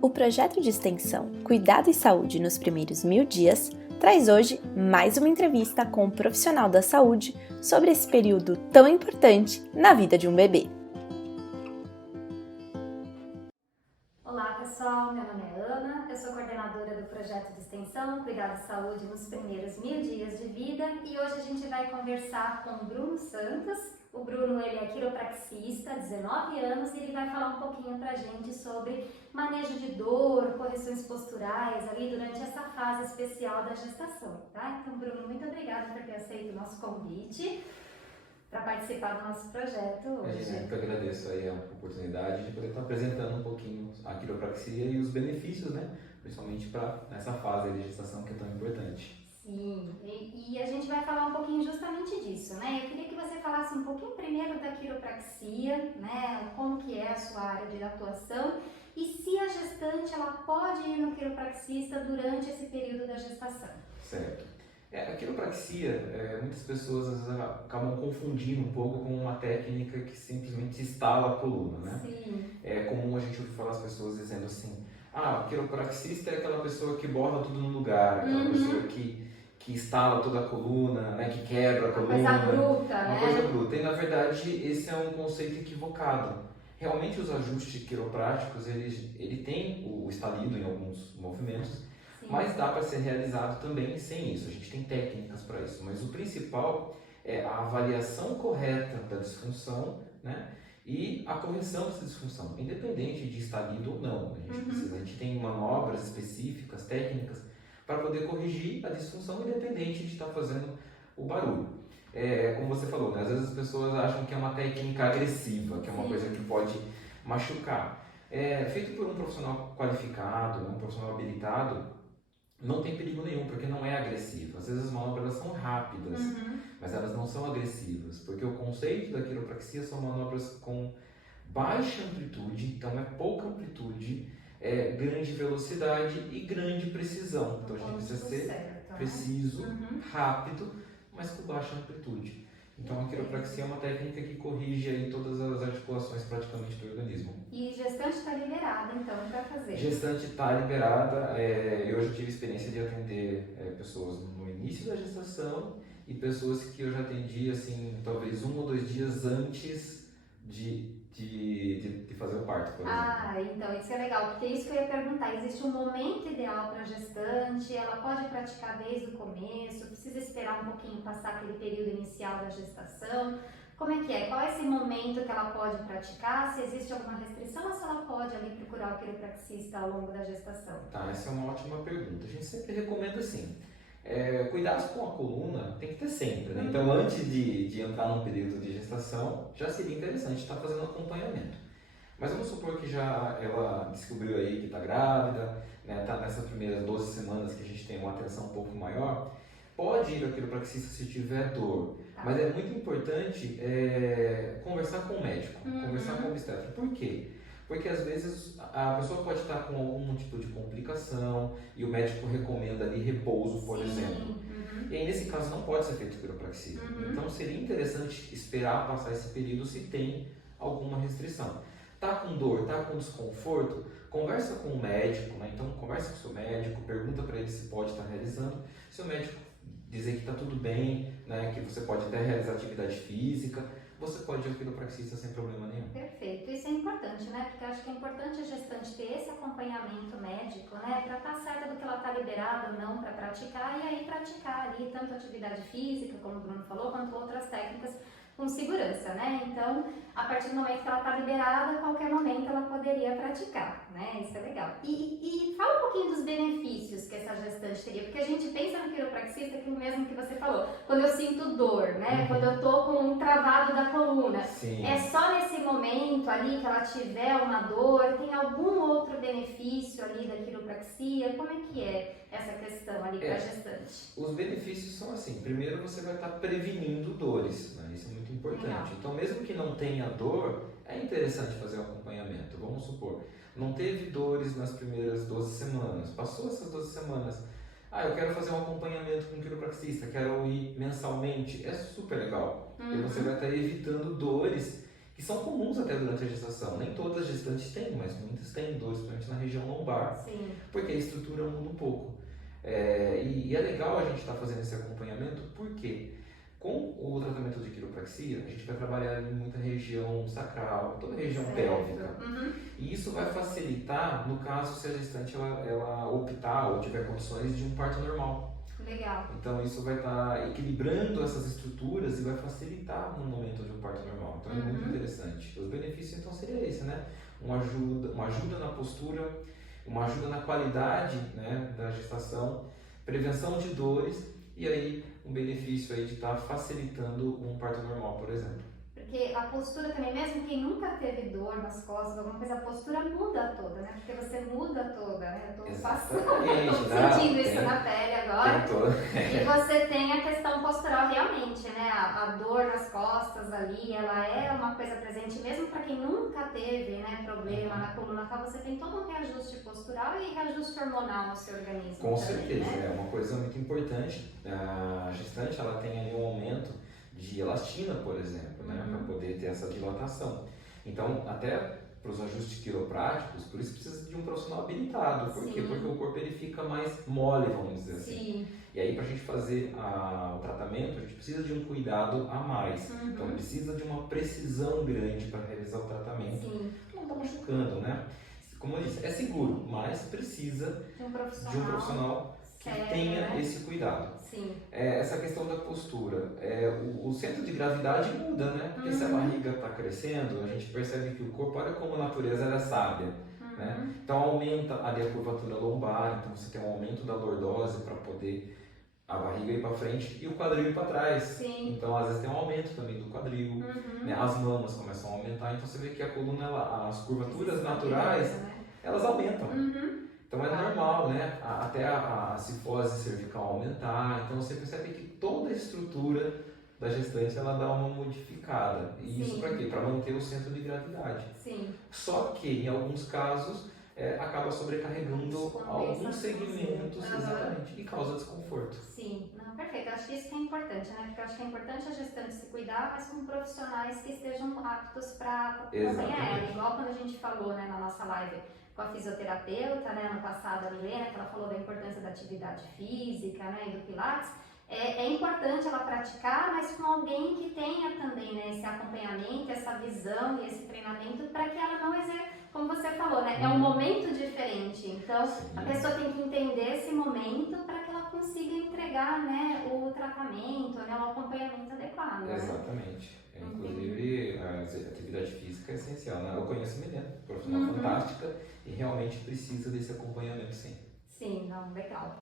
O projeto de extensão Cuidado e Saúde nos Primeiros 1000 Dias traz hoje mais uma entrevista com um profissional da saúde sobre esse período tão importante na vida de um bebê. Olá pessoal, meu nome é Ana, eu sou coordenadora do projeto de extensão Cuidado e Saúde nos Primeiros 1000 Dias de Vida e hoje a gente vai conversar com o Bruno Santos. O Bruno ele é quiropraxista, 19 anos, e ele vai falar um pouquinho pra gente sobre manejo de dor, correções posturais ali durante essa fase especial da gestação, tá? Então Bruno, muito obrigada por ter aceito o nosso convite para participar do nosso projeto hoje. Eu que agradeço aí a oportunidade de poder estar apresentando um pouquinho a quiropraxia e os benefícios, né? Principalmente para essa fase de gestação que é tão importante. Sim, e a gente vai falar um pouquinho justamente disso, né? Eu queria que você falasse um pouquinho primeiro da quiropraxia, né? Como que é a sua área de atuação e se a gestante ela pode ir no quiropraxista durante esse período da gestação. Certo. A quiropraxia, muitas pessoas às vezes acabam confundindo um pouco com uma técnica que simplesmente instala a coluna, né? Sim. É comum a gente ouvir falar as pessoas dizendo assim, o quiropraxista é aquela pessoa que borra tudo no lugar, aquela pessoa que instala toda a coluna, né, que quebra a coluna. Uma coisa bruta, uma né? coisa bruta. E na verdade esse é um conceito equivocado. Realmente os ajustes quiropráticos, ele tem o estalido em alguns movimentos, Sim. mas dá para ser realizado também sem isso. A gente tem técnicas para isso, mas o principal é a avaliação correta da disfunção, né? E a correção dessa disfunção, independente de estalido ou não. A gente tem manobras específicas, técnicas, para poder corrigir a disfunção, independente de estar fazendo o barulho. Como você falou, né? Às vezes as pessoas acham que é uma técnica agressiva, que é uma Sim. coisa que pode machucar. Feito por um profissional qualificado, um profissional habilitado, não tem perigo nenhum, porque não é agressivo. Às vezes as manobras elas são rápidas, mas elas não são agressivas, porque o conceito da quiropraxia são manobras com baixa amplitude, então é pouca amplitude, grande velocidade e grande precisão. Então a gente precisa ser preciso, rápido, mas com baixa amplitude. Então a quiropraxia é uma técnica que corrige aí todas as articulações praticamente do organismo. E gestante está liberada então para fazer? Gestante está liberada. Eu já tive experiência de atender pessoas no início da gestação e pessoas que eu já atendi assim, talvez 1 ou 2 dias antes de fazer o parto, por exemplo. Então isso é legal, porque é isso que eu ia perguntar. Existe um momento ideal para a gestante? Ela pode praticar desde o começo? Precisa esperar um pouquinho passar aquele período inicial da gestação? Como é que é? Qual é esse momento que ela pode praticar? Se existe alguma restrição ou se ela pode ali procurar o quiropraxista ao longo da gestação? Essa é uma ótima pergunta. A gente sempre recomenda assim, cuidados com a coluna tem que ter sempre, né? Então antes de entrar num período de gestação, já seria interessante estar fazendo acompanhamento. Mas vamos supor que já ela descobriu aí que está grávida, né? Tá nessas primeiras 12 semanas que a gente tem uma atenção um pouco maior, pode ir ao quiropraxista se tiver dor. Mas é muito importante conversar com o médico, conversar com o obstetra. Por quê? Porque às vezes a pessoa pode estar com algum tipo de complicação e o médico recomenda ali repouso, por exemplo. E aí nesse caso não pode ser feito quiropraxia. Então seria interessante esperar passar esse período se tem alguma restrição. Tá com dor, tá com desconforto, conversa com o médico, né? Então conversa com o seu médico, pergunta para ele se pode estar realizando. Se o médico dizer que está tudo bem, né, que você pode até realizar atividade física, você pode ir ao quiropraxista sem problema nenhum. Perfeito, isso é importante, né? Porque eu acho que é importante a gestante ter esse acompanhamento médico, né? Para estar certa do que ela está liberada ou não para praticar e aí praticar ali tanto atividade física, como o Bruno falou, quanto outras técnicas com segurança, né? Então, a partir do momento que ela está liberada, a qualquer momento ela poderia praticar, né? Isso é legal. E fala um pouquinho dos benefícios que essa gestante teria, porque a gente pensa no quiropraxista, aquilo mesmo que você falou, quando eu sinto dor, né? Quando eu tô com um travado da coluna. Sim. É só nesse momento ali que ela tiver uma dor, tem algum outro benefício ali da quiropraxia? Como é que é essa questão ali para a gestante? Os benefícios são assim, primeiro você vai estar prevenindo dores, né? Isso é muito importante. Legal. Então mesmo que não tenha dor, é interessante fazer o acompanhamento. Vamos supor, não teve dores nas primeiras 12 semanas, passou essas 12 semanas, eu quero fazer um acompanhamento com um quiropraxista, quero ir mensalmente, é super legal. E você vai estar evitando dores que são comuns até durante a gestação. Nem todas as gestantes têm, mas muitas têm dores, principalmente na região lombar, Sim. porque a estrutura muda um pouco. E é legal a gente estar fazendo esse acompanhamento, porque com o tratamento de quiropraxia, a gente vai trabalhar em muita região sacral, toda a região pélvica. E isso vai facilitar no caso se a gestante ela optar ou tiver condições de um parto normal. Legal. Então isso vai estar equilibrando essas estruturas e vai facilitar no momento de um parto normal. Então é muito interessante. Os benefícios então seria esse, né? Uma ajuda na postura, uma ajuda na qualidade, né, da gestação, prevenção de dores e aí um benefício aí de estar facilitando um parto normal, por exemplo. Porque a postura também, mesmo quem nunca teve dor nas costas, alguma coisa, a postura muda toda, né? Porque você muda toda, né? Eu tô sentindo isso na pele agora. E você tem a questão postural realmente, né? A dor nas costas ali, ela é uma coisa presente, mesmo para quem nunca teve, né, problema na coluna tal, você tem todo um reajuste postural e reajuste hormonal no seu organismo. Com também, certeza, né? é uma coisa muito importante. A gestante, ela tem ali um aumento de elastina, por exemplo, né, para poder ter essa dilatação. Então, até para os ajustes quiropráticos, por isso precisa de um profissional habilitado. Por quê? Porque o corpo ele fica mais mole, vamos dizer assim. E aí, para a gente fazer o tratamento, a gente precisa de um cuidado a mais. Então, precisa de uma precisão grande para realizar o tratamento. Não está machucando, né? Como eu disse, é seguro, mas precisa de um profissional que tenha, né, esse cuidado. Essa questão da postura, o centro de gravidade muda, né? Porque se a barriga está crescendo, a gente percebe que o corpo, olha como a natureza é sábia, né? Então aumenta ali a curvatura lombar, então você tem um aumento da lordose para poder a barriga ir para frente e o quadril ir para trás. Então às vezes tem um aumento também do quadril, né? As mamas começam a aumentar, então você vê que a coluna, as curvaturas naturais, elas aumentam. Então é normal, né? Até a cifose cervical aumentar. Então você percebe que toda a estrutura da gestante ela dá uma modificada. E isso para quê? Para manter o centro de gravidade. Só que em alguns casos acaba sobrecarregando alguns segmentos exatamente, e causa desconforto. Não, perfeito. Acho que isso que é importante, né? Porque eu acho que é importante a gestante se cuidar, mas com profissionais que estejam aptos para acompanhar ela. Igual quando a gente falou, né, na nossa live com a fisioterapeuta, né, ano passado, a Milena, que ela falou da importância da atividade física, né, e do Pilates. É importante ela praticar, mas com alguém que tenha também, né, esse acompanhamento, essa visão e esse treinamento para que ela não exerça, como você falou, né, é um momento diferente. Então, a pessoa tem que entender esse momento para que ela consiga entregar, né, o tratamento, né, o acompanhamento adequado. Né? Exatamente. Inclusive, a atividade física é essencial, né? Eu conheço a Milena, profissional fantástica, e realmente precisa desse acompanhamento, sim. Não, legal.